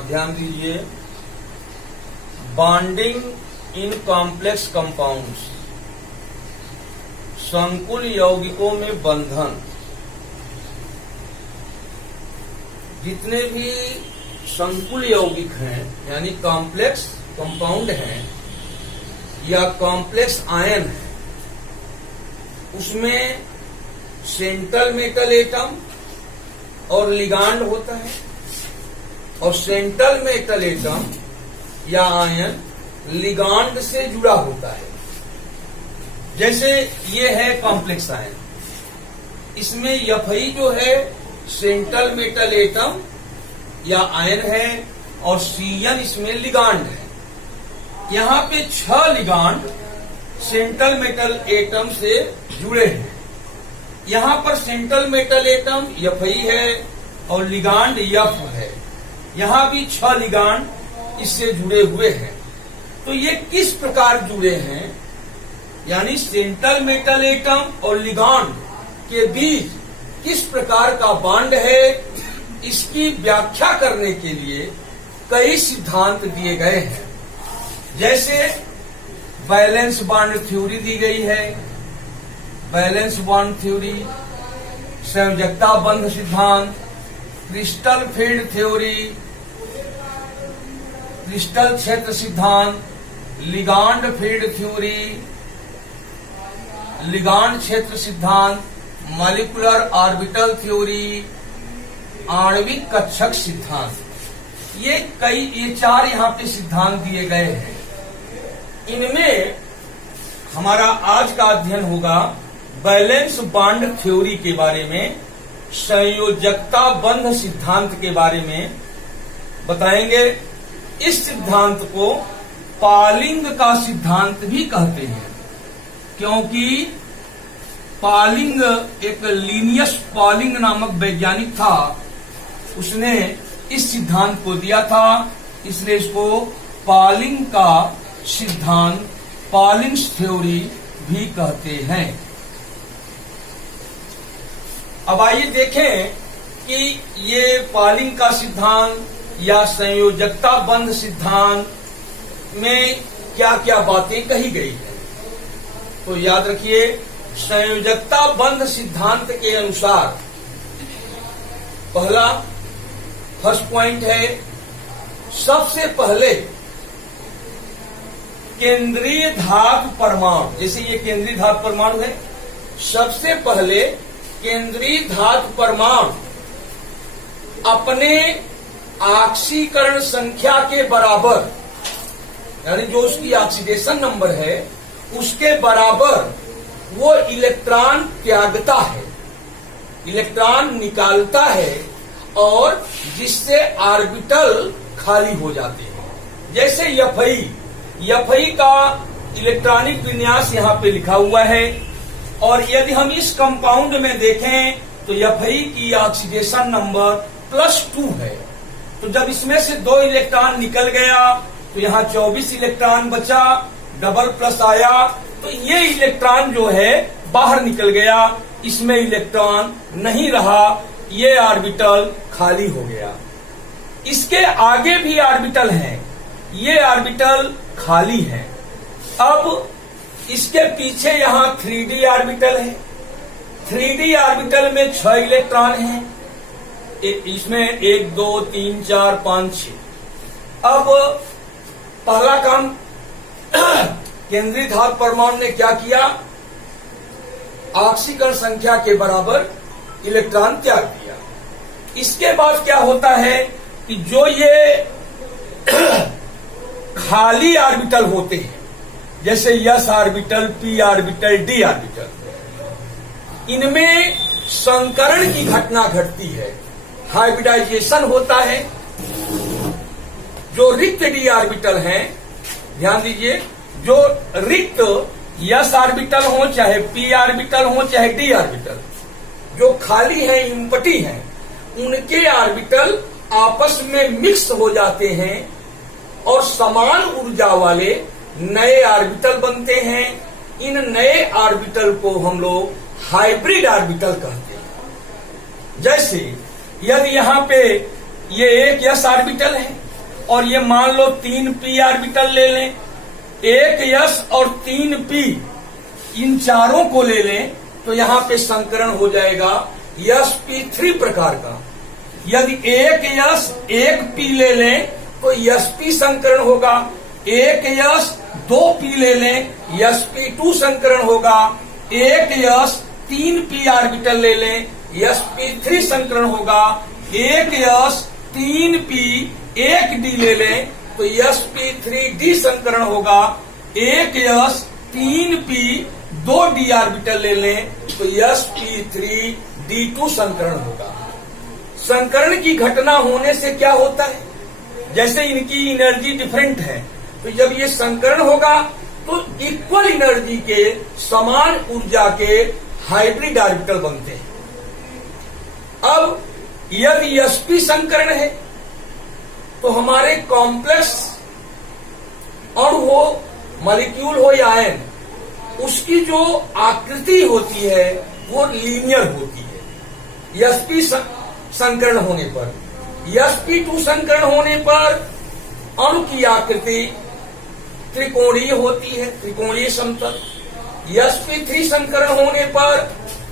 अब ध्यान दीजिए, बॉन्डिंग इन कॉम्प्लेक्स कंपाउंड्स, संकुल यौगिकों में बंधन। जितने भी संकुल यौगिक हैं यानी कॉम्प्लेक्स कंपाउंड हैं या कॉम्प्लेक्स आयन है, उसमें सेंट्रल मेटल एटम और लिगांड होता है, और सेंट्रल मेटल एटम या आयन लिगांड से जुड़ा होता है। जैसे ये है कॉम्प्लेक्स आयन, इसमें Fe जो है सेंट्रल मेटल एटम या आयन है और Cn इसमें लिगांड है। यहाँ पे 6 लिगांड सेंट्रल मेटल एटम से जुड़े हैं। यहाँ पर सेंट्रल मेटल एटम Fe है और लिगांड F है। यहाँ भी 6 लिगांड इससे जुड़े हुए हैं। तो ये किस प्रकार जुड़े हैं, यानी सेंट्रल मेटल एटम और लिगांड के बीच किस प्रकार का बॉन्ड है, इसकी व्याख्या करने के लिए कई सिद्धांत दिए गए हैं। जैसे वैलेंस बॉन्ड थ्योरी दी गई है, वैलेंस बॉन्ड थ्योरी, संयोजकता बंध सिद्धांत, क्रिस्टल फील्ड थ्योरी, क्रिस्टल क्षेत्र सिद्धांत, लिगांड फील्ड थ्योरी, लिगांड क्षेत्र सिद्धांत, मॉलिक्यूलर ऑर्बिटल थ्योरी, आणविक कक्षक सिद्धांत। ये 4 यहाँ पे सिद्धांत दिए गए हैं। इनमें हमारा आज का अध्ययन होगा वैलेंस बॉन्ड थ्योरी के बारे में, संयोजकता बंध सिद्धांत के बारे में बताएंगे। इस सिद्धांत को पॉलिंग का सिद्धांत भी कहते हैं, क्योंकि पॉलिंग, एक लिनियस पॉलिंग नामक वैज्ञानिक था, उसने इस सिद्धांत को दिया था, इसलिए इसको पॉलिंग का सिद्धांत, पॉलिंग्स थ्योरी भी कहते हैं। अब आइए देखें कि ये पॉलिंग का सिद्धांत या संयोजकता बंध सिद्धांत में क्या क्या बातें कही गई है। तो याद रखिए, संयोजकता बंध सिद्धांत के अनुसार पहला फर्स्ट पॉइंट है, सबसे पहले केंद्रीय धातु परमाणु, जैसे ये केंद्रीय धातु परमाणु है, सबसे पहले केंद्रीय धातु परमाणु अपने ऑक्सीकरण संख्या के बराबर, यानी जो उसकी ऑक्सीडेशन नंबर है उसके बराबर वो इलेक्ट्रॉन त्यागता है, इलेक्ट्रॉन निकालता है, और जिससे ऑर्बिटल खाली हो जाते हैं। जैसे Fe का इलेक्ट्रॉनिक विन्यास यहाँ पे लिखा हुआ है, और यदि हम इस कंपाउंड में देखें तो Fe की ऑक्सीडेशन नंबर +2 है। तो जब इसमें से 2 इलेक्ट्रॉन निकल गया तो यहाँ 24 इलेक्ट्रॉन बचा, डबल प्लस आया, तो ये इलेक्ट्रॉन जो है बाहर निकल गया, इसमें इलेक्ट्रॉन नहीं रहा, ये ऑर्बिटल खाली हो गया। इसके आगे भी ऑर्बिटल हैं, ये ऑर्बिटल खाली है। अब इसके पीछे यहाँ 3D ऑर्बिटल है, 3D ऑर्बिटल में 6 इलेक्ट्रॉन हैं, इसमें 1 2 3 4 5 6। अब पहला काम केंद्रीय धातु परमाणु ने क्या किया, ऑक्सीकरण संख्या के बराबर इलेक्ट्रॉन त्याग दिया। इसके बाद क्या होता है कि जो ये खाली ऑर्बिटल होते हैं, जैसे S orbital, P orbital, D orbital, इनमें संकरण की घटना घटती है, हाइब्रिडाइजेशन होता है। जो रिक्त D ऑर्बिटल हैं, ध्यान दीजिए, जो रिक्त S ऑर्बिटल हो, चाहे P ऑर्बिटल हो, चाहे D ऑर्बिटल, जो खाली हैं, इम्पटी हैं, उनके ऑर्बिटल आपस में मिक्स हो जाते हैं और समान ऊर्जा वाले नए ऑर्बिटल बनते हैं। इन नए ऑर्बिटल को हम लोग हाइब्रिड ऑर्बिटल कहते हैं। जैसे यदि यहाँ पे ये एक S ऑर्बिटल है और ये मान लो 3p ऑर्बिटल ले लें, एक s और 3p, इन चारों को ले लें तो यहां पे संकरण हो जाएगा sp3 प्रकार का। यदि एक s एक p ले लें तो sp संकरण होगा, एक s 2p ले लें sp2 संकरण होगा, एक s 3p ऑर्बिटल ले लें sp3 संकरण होगा, एक s 3p 1d ले लें तो sp3d संकरण होगा, एक s 3p 2d ऑर्बिटल ले लें तो sp3d2 संकरण होगा। संकरण की घटना होने से क्या होता है, जैसे इनकी एनर्जी डिफरेंट है, तो जब ये संकरण होगा तो इक्वल एनर्जी के समान ऊर्जा के हाइब्रिड ऑर्बिटल बनते हैं। अब यदि sp संकरण है तो हमारे कॉम्प्लेक्स और वो मॉलिक्यूल हो या आयन, उसकी जो आकृति होती है वो लीनियर होती है sp संकरण होने पर। sp2 संकरण होने पर अणु की आकृति त्रिकोणीय होती है, त्रिकोणीय समतल। sp3 संकरण होने पर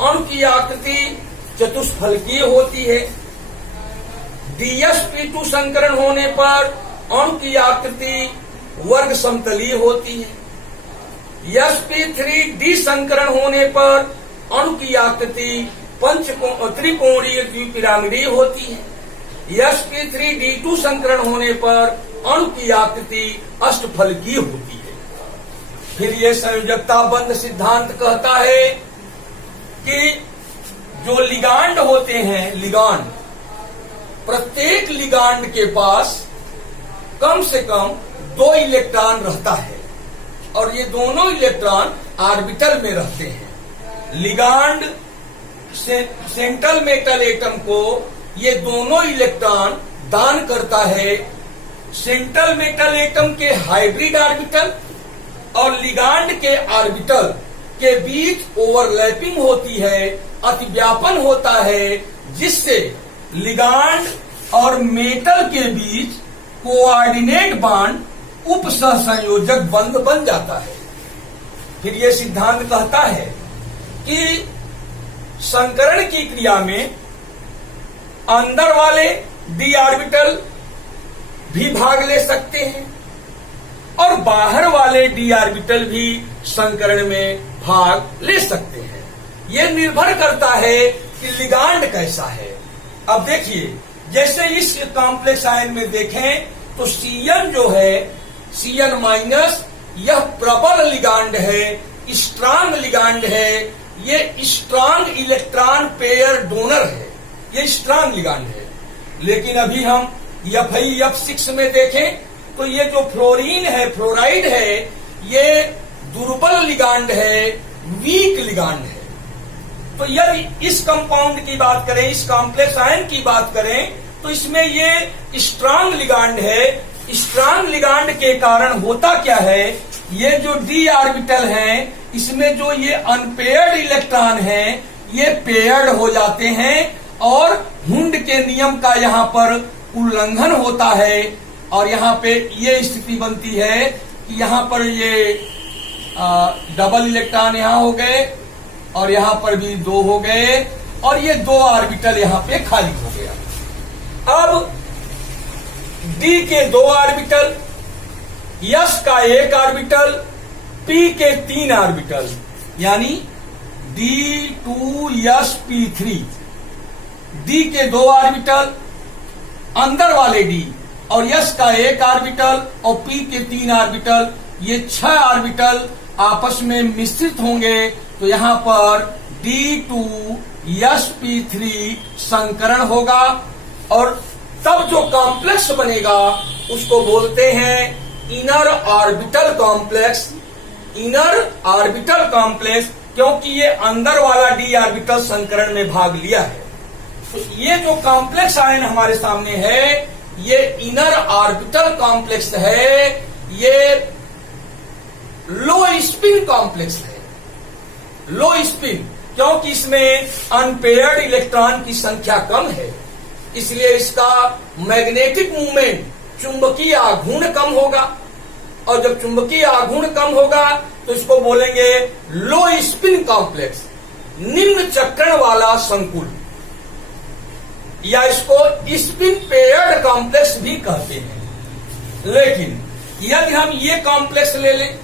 अणु की आकृति चतुष्फलकीय होती है। dsp2 संकरण होने पर अणु की आकृति वर्ग समतलीय होती है। sp3d संकरण होने पर अणु की आकृति त्रिकोणीय द्विपिरामिडीय होती है। sp3d2 संकरण होने पर अणु की आकृति अष्टफलकीय होती है। फिर यह संयोजकता बंध सिद्धांत कहता है कि जो लिगांड होते हैं, लिगांड, प्रत्येक लिगांड के पास कम से कम 2 इलेक्ट्रॉन रहता है और ये दोनों इलेक्ट्रॉन ऑर्बिटल में रहते हैं। लिगांड सेंट्रल मेटल एटम को ये दोनों इलेक्ट्रॉन दान करता है। सेंट्रल मेटल एटम के हाइब्रिड ऑर्बिटल और लिगांड के ऑर्बिटल के बीच ओवरलैपिंग होती है, अतिव्यापन होता है, जिससे लिगांड और मेटल के बीच कोऑर्डिनेट बॉन्ड उपसहसंयोजक बंध बन जाता है। फिर यह सिद्धांत कहता है कि संकरण की क्रिया में अंदर वाले डी ऑर्बिटल भी भाग ले सकते हैं और बाहर वाले डी ऑर्बिटल भी संकरण में भाग ले सकते हैं। यह निर्भर करता है कि लिगांड कैसा है। अब देखिए, जैसे इस कॉम्प्लेक्स आयन में देखें तो Cn जो है, Cn माइनस, यह प्रबल लिगांड है, स्ट्रांग लिगांड है, ये स्ट्रांग इलेक्ट्रॉन पेयर डोनर है, ये स्ट्रांग लिगांड है। लेकिन अभी हम F6 में देखें तो ये जो फ्लोरीन है, फ्लोराइड है, ये दुर्बल लिगांड है, वीक लिगांड है। तो यदि इस कंपाउंड की बात करें, इस कॉम्प्लेक्स आयन की बात करें, तो इसमें ये स्ट्रांग लिगांड है। स्ट्रांग लिगांड के कारण होता क्या है, ये जो डी ऑर्बिटल हैं, इसमें जो ये अनपेयर्ड इलेक्ट्रॉन हैं, ये पेयर्ड हो जाते हैं और हुंड के नियम का यहाँ पर उल्लंघन होता है और यहाँ पे ये स्थिति बनती है कि यहाँ पर ये डबल इलेक्ट्रॉन यहाँ हो गए और यहाँ पर भी 2 हो गए और ये 2 ऑर्बिटल यहाँ पे खाली हो गया। अब डी के 2 ऑर्बिटल, यस का 1 ऑर्बिटल, पी के 3 ऑर्बिटल, यानी D2sp3, डी के 2 ऑर्बिटल, अंदर वाले डी और यस का 1 ऑर्बिटल और पी के 3 ऑर्बिटल, ये 6 ऑर्बिटल आपस में मिश्रित होंगे तो यहां पर D2sp3 संकरण होगा और तब जो कॉम्प्लेक्स बनेगा उसको बोलते हैं inner orbital complex. Inner orbital complex क्योंकि ये अंदर वाला डी ऑर्बिटल संकरण में भाग लिया है। तो ये जो कॉम्प्लेक्स आयन हमारे सामने है, ये इनर ऑर्बिटल कॉम्प्लेक्स है, ये लो स्पिन कॉम्प्लेक्स है। लो स्पिन क्योंकि इसमें अनपेयर्ड इलेक्ट्रॉन की संख्या कम है, इसलिए इसका मैग्नेटिक मूवमेंट चुंबकीय आघूर्ण कम होगा, और जब चुंबकीय आघूर्ण कम होगा तो इसको बोलेंगे लो स्पिन कॉम्प्लेक्स, निम्न चक्रण वाला संकुल, या इसको स्पिन पेयर्ड कॉम्प्लेक्स भी कहते हैं। लेकिन यदि हम ये कॉम्प्लेक्स ले लें,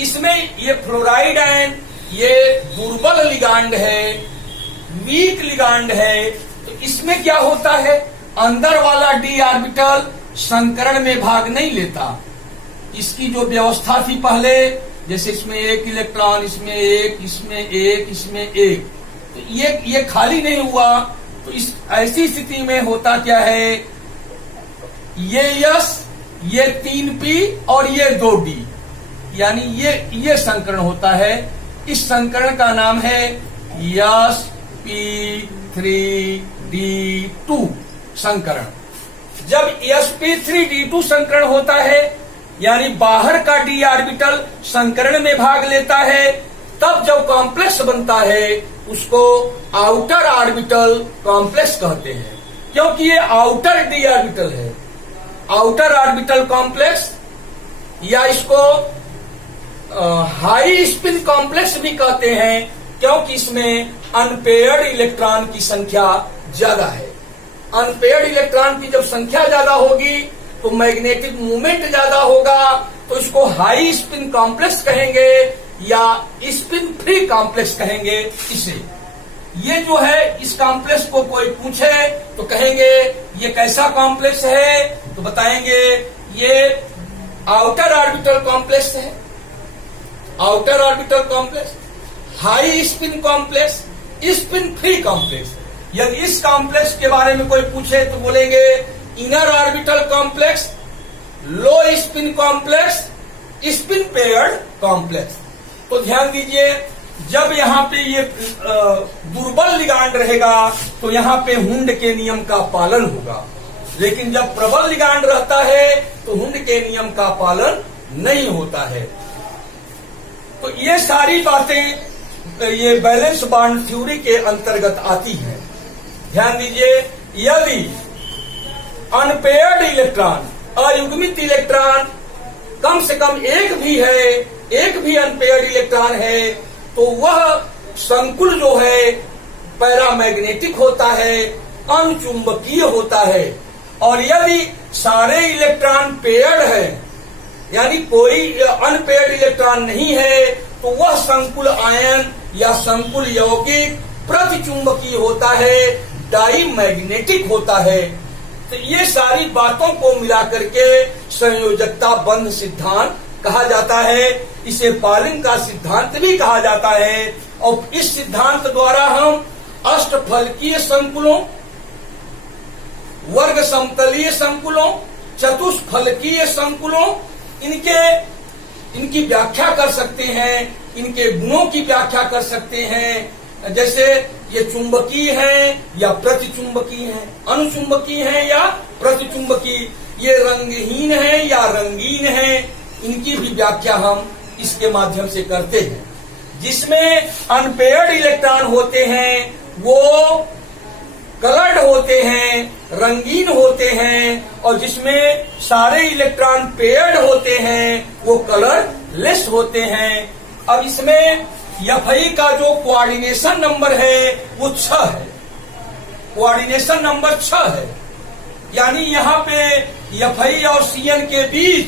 इसमें ये फ्लोराइड आयन ये दुर्बल लिगांड है, वीक लिगांड है, तो इसमें क्या होता है, अंदर वाला डी ऑर्बिटल संकरण में भाग नहीं लेता। इसकी जो व्यवस्था थी पहले, जैसे इसमें एक इलेक्ट्रॉन, इसमें एक, इसमें एक, इसमें एक, तो ये खाली नहीं हुआ। तो इस ऐसी स्थिति में होता क्या है, ये यस, ये 3p और ये 2d, यानी ये संकरण होता है। इस संकरण का नाम है sp3d2 संकरण। जब sp3d2 संकरण होता है, यानी बाहर का डी ऑर्बिटल संकरण में भाग लेता है, तब जब कॉम्प्लेक्स बनता है उसको आउटर ऑर्बिटल कॉम्प्लेक्स कहते हैं, क्योंकि ये आउटर डी ऑर्बिटल है। आउटर ऑर्बिटल कॉम्प्लेक्स, या इसको हाई स्पिन कॉम्प्लेक्स भी कहते हैं, क्योंकि इसमें अनपेयर्ड इलेक्ट्रॉन की संख्या ज्यादा है। अनपेयर्ड इलेक्ट्रॉन की जब संख्या ज्यादा होगी तो मैग्नेटिक मूवमेंट ज्यादा होगा, तो इसको हाई स्पिन कॉम्प्लेक्स कहेंगे या स्पिन फ्री कॉम्प्लेक्स कहेंगे इसे। ये जो है, इस कॉम्प्लेक्स को कोई पूछे तो कहेंगे ये कैसा कॉम्प्लेक्स है, तो बताएंगे ये आउटर ऑर्बिटल कॉम्प्लेक्स है। Outer orbital complex, high spin complex, spin free complex. यदि इस कॉम्प्लेक्स के बारे में कोई पूछे तो बोलेंगे इनर ऑर्बिटल कॉम्प्लेक्स, लो spin complex, spin paired complex. तो ध्यान दीजिए, जब यहाँ पे ये दुर्बल लिगांड रहेगा तो यहाँ पे हुंड के नियम का पालन होगा, लेकिन जब प्रबल लिगांड रहता है तो हुंड के नियम का पालन नहीं होता है। तो ये सारी बातें ये बैलेंस बॉन्ड थ्योरी के अंतर्गत आती हैं। ध्यान दीजिए, यदि अनपेयर्ड इलेक्ट्रॉन, अयुग्मित इलेक्ट्रॉन कम से कम एक भी है, एक भी अनपेयर्ड इलेक्ट्रॉन है, तो वह संकुल जो है पैरामैग्नेटिक होता है, अणुचुंबकीय होता है। और यदि सारे इलेक्ट्रॉन पेयर्ड है, यानी कोई अनपेयर्ड इलेक्ट्रॉन नहीं है, तो वह संकुल आयन या संकुल यौगिक प्रतिचुंबकीय होता है, डाईमैग्नेटिक होता है। तो ये सारी बातों को मिलाकर के संयोजकता बंध सिद्धांत कहा जाता है। इसे पालिंग का सिद्धांत भी कहा जाता है। और इस सिद्धांत द्वारा हम अष्टफलकीय संकुलों, वर्ग समतलीय संकुलों, चतुष्फलकीय संकुलों, इनकी व्याख्या कर सकते हैं, इनके गुणों की व्याख्या कर सकते हैं। जैसे ये चुंबकीय हैं या प्रतिचुंबकीय हैं, अनुचुंबकीय हैं या प्रतिचुंबकीय, ये रंगहीन हैं या रंगीन हैं, इनकी भी व्याख्या हम इसके माध्यम से करते हैं। जिसमें अनपेयर्ड इलेक्ट्रॉन होते हैं वो कलर्ड होते हैं, रंगीन होते हैं, और जिसमें सारे इलेक्ट्रॉन पेयर्ड होते हैं वो कलरलेस होते हैं। अब इसमें एफई का जो कोऑर्डिनेशन नंबर है वो 6 है, कोऑर्डिनेशन नंबर 6 है। यानी यहाँ पे एफई और सीएन के बीच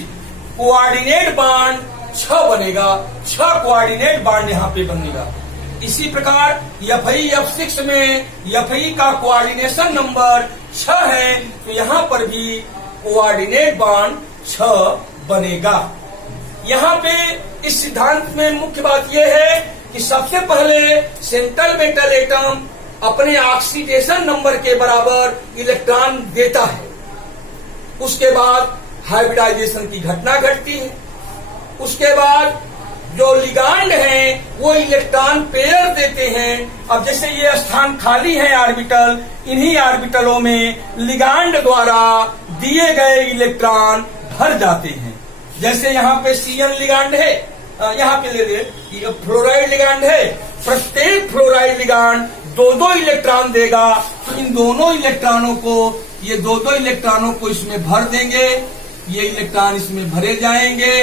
कोऑर्डिनेट बांड 6 बनेगा, 6 कोऑर्डिनेट बांड यहाँ पे बनेगा। इसी प्रकार Fe(F6) में Fe का कोऑर्डिनेशन नंबर 6 है, तो यहाँ पर भी कोऑर्डिनेट बांड 6 बनेगा। यहाँ पे इस सिद्धांत में मुख्य बात यह है कि सबसे पहले सेंट्रल मेटल एटम अपने ऑक्सीडेशन नंबर के बराबर इलेक्ट्रॉन देता है, उसके बाद हाइब्रिडाइजेशन की घटना घटती है, उसके बाद जो लिगांड हैं वो इलेक्ट्रॉन पेयर देते हैं। अब जैसे ये स्थान खाली है ऑर्बिटल, इन्हीं ऑर्बिटलों में लिगांड द्वारा दिए गए इलेक्ट्रॉन भर जाते हैं। जैसे यहाँ पे सीएन लिगांड है, यहाँ पे ले ले फ्लोराइड लिगांड है, प्रत्येक फ्लोराइड लिगांड 2-2 इलेक्ट्रॉन देगा, तो इन दोनों इलेक्ट्रॉनों को ये दो दो इलेक्ट्रॉनों को इसमें भर देंगे, ये इलेक्ट्रॉन इसमें भरे जाएंगे,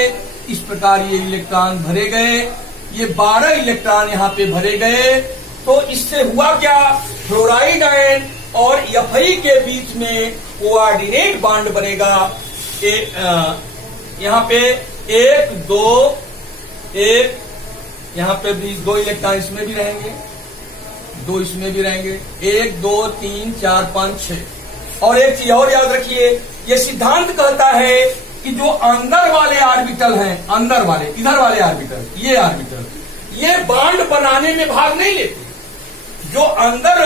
इस प्रकार ये इलेक्ट्रॉन भरे गए, ये 12 इलेक्ट्रॉन यहाँ पे भरे गए। तो इससे हुआ क्या, फ्लोराइड आयन और Fe के बीच में कोऑर्डिनेट बॉन्ड बनेगा। यहाँ पे 1 2 1, यहाँ पे भी 2 इलेक्ट्रॉन इसमें भी रहेंगे, 2 इसमें भी रहेंगे, 1 2 3 4 5 6। और एक चीज और याद रखिए, ये सिद्धांत कहता है कि जो अंदर वाले ऑर्बिटल हैं, अंदर वाले इधर वाले ऑर्बिटल, ये ऑर्बिटल, ये बॉन्ड बनाने में भाग नहीं लेते। जो अंदर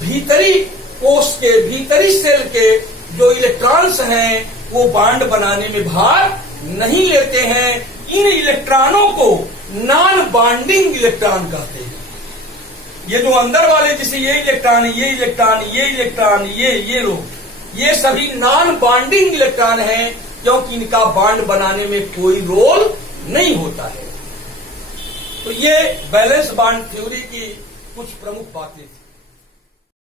भीतरी कोष के भीतरी सेल के जो इलेक्ट्रॉन्स हैं वो बॉन्ड बनाने में भाग नहीं लेते हैं। इन इलेक्ट्रॉनों को नॉन बॉन्डिंग इलेक्ट्रॉन कहते हैं। ये जो अंदर वाले, जैसे ये इलेक्ट्रॉन, ये इलेक्ट्रॉन, ये इलेक्ट्रॉन, ये लोग, ये सभी नॉन बॉन्डिंग इलेक्ट्रॉन हैं, क्योंकि इनका बॉन्ड बनाने में कोई रोल नहीं होता है। तो ये बैलेंस बॉन्ड थ्योरी की कुछ प्रमुख बातें थी।